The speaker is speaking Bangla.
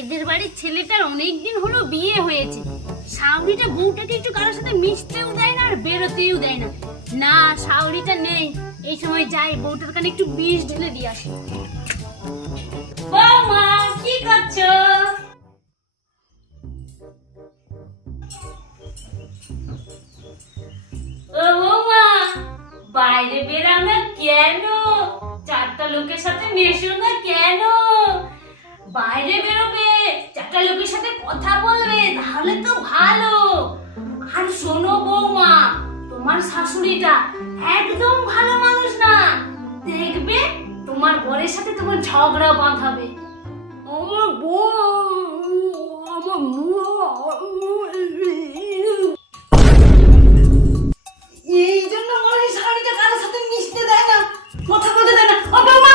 এদের বাড়ির ছেলেটার অনেকদিন হলো বিয়ে হয়েছে, শাওরিটা বউটাকে একটু কারোর সাথে মিশতেও দেয় না আর বেরোতেও দেয় না। না, শাওরিটা নেই, এই সময় যাই বউটার কানে একটু বিষ ঢেলে দিয়ে আসি। বৌমা কি করছো? ও বৌমা, বাইরে বেরাও না কেন? চারটা লোকের সাথে মেশো না কেন? বাইরে বেরোবে, চারটা লোকের সাথে কথা বলবে, তাহলে তো ভালো। আর শোনো বৌমা, তোমার শাশুড়িটা একদম ভালো মানুষ না, দেখবে তোমার বরের সাথে তোমার ঝগড়া বাঁধাবে। আমার এই জন্য মনে হয় শাড়িটা কারোর সাথে মিশতে দেয় না, কথা বলতে দেয় না। ও বৌমা,